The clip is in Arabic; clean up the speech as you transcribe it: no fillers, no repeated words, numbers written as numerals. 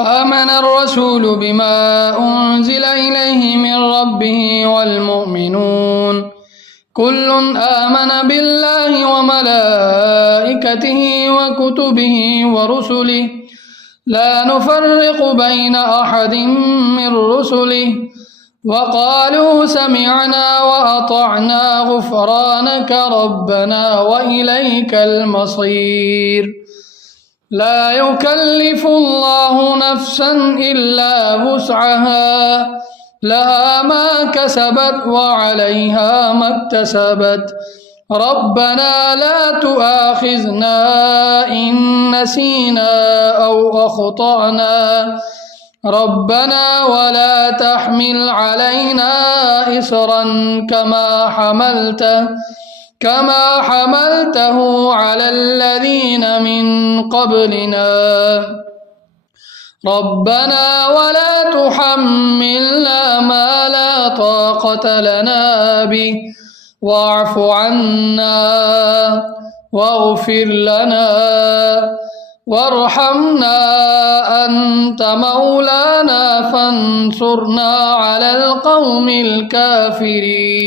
آمن الرسول بما أنزل إليه من ربه والمؤمنون كل آمن بالله وملائكته وكتبه ورسله لا نفرق بين أحد من رسله وقالوا سمعنا وأطعنا غفرانك ربنا وإليك المصير لا يكلف الله نفسا إلا وسعها لها ما كسبت وعليها ما اكتسبت ربنا لا تؤاخذنا إن نسينا أو أخطأنا ربنا ولا تحمل علينا إصرا كما حملته على الذين من قبلنا ربنا ولا تحملنا ما لا طاقة لنا به واعف عنا واغفر لنا وارحمنا أنت مولانا فانصرنا على القوم الكافرين.